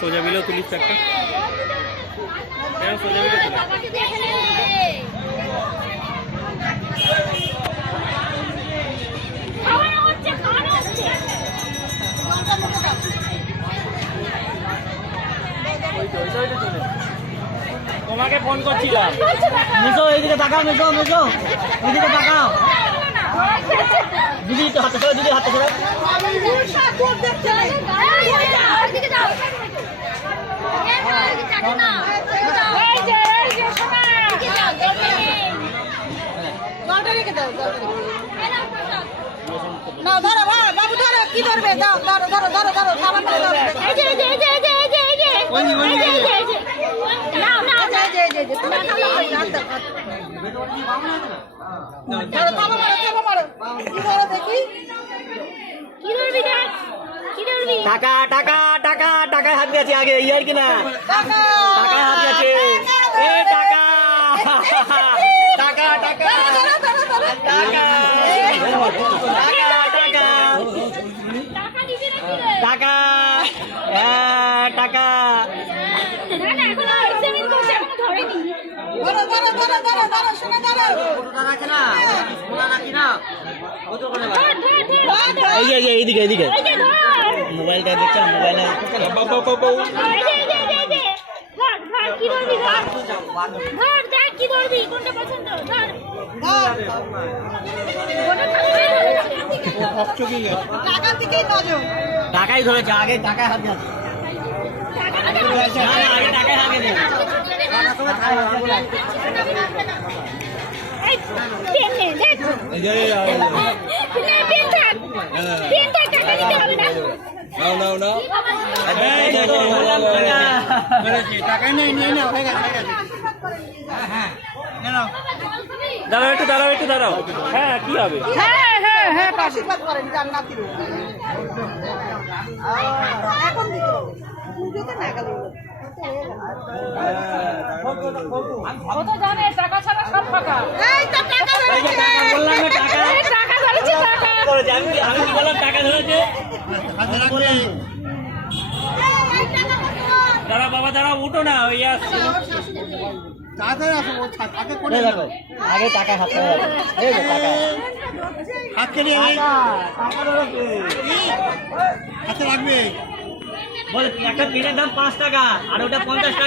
সোজা বিলেও তুলিস একটা। সোজা বিলে তোমাকে ফোন করছিলাম। মিশো এইদিকে তাকাও, মিশো মিশো এইদিকে তাকাও। দিদি তো হাতে ছেড়ে, দিদি হাতে ছেড়ে। না ধরো বাবু ধরো, কি ধরবে? দাও ধরো ধরো ধরো ধরো, খাবার ধরো। এই যে এই যে এই যে এই যে এই যে এই যে এই যে নাও নাও, এই যে এই যে তুমি খালা খাই হাত দাও। ধরো থামো মারো, থামো মারো। কি ধরো দেখি, কি ধরবি? দেখ কি ধরবি? টাকা টাকা টাকা টাকায় হাত দিয়েছে আগে, ইয়ার কি না? টাকা টাকায় হাত দিয়েছে। এ টাকা টাকা টাকা ধরো ধরো ধরো টাকা টাকা দিবি নাকি রে? টাকা টাকা। না না, এখনো এক্সামিন করছে, এখনো ধরেনি। ধরো ধরো ধরো ধরো ধরো, শুনে ধরো। এই যে এইদিকে এইদিকে এই যে ধর, মোবাইলটা দেখছো, মোবাইলে এই যে এই যে এই যে ধর ধর, কি ধরবি? ধর ধর, দেখ কি ধরবি, কোনটা পছন্দ? ধর ধর, কোনটা ধরেছে? টাকার দিকেই নজর। টাকাই ধরেছে আগে, টাকায় হাত দিয়েছে। না না, আগে টাকায় হাত দিয়েছে। এই পেন নে, দেখ পেন থাক, পেন থাক, টাকা দিতে হবে না। টাকাই নেই, নিয়ে নাও, হয়ে গেছে হয়ে গেছে। হ্যাঁ দাঁড়াও একটু, দাঁড়াও একটু, দাঁড়াও। হ্যাঁ কি হবে? হ্যাঁ হ্যাঁ হ্যাঁ, আশীর্বাদ করেন জান্নাতি রূপ। এখন দিতে হবে, পুজোতে না গেল। ও তো জানে টাকা ছাড়া সব ফাঁকা। এই তো টাকা ধরেছে, বললাম না টাকা। এই টাকা ধরেছে, টাকা ধরেছে। আমি কি বললাম টাকা ধরেছে? দাঁড়াও বাবা, দাঁড়াও, উঠো না, ওই আসছে। এই দেখো, আগে টাকায় হাত ধরেছে। এই যে টাকা হাত কেটে টাকা ধরেছে। হাতে রাখবে। বলে একটা পেনের দাম 5 টাকা আর ওটা 50 টাকা।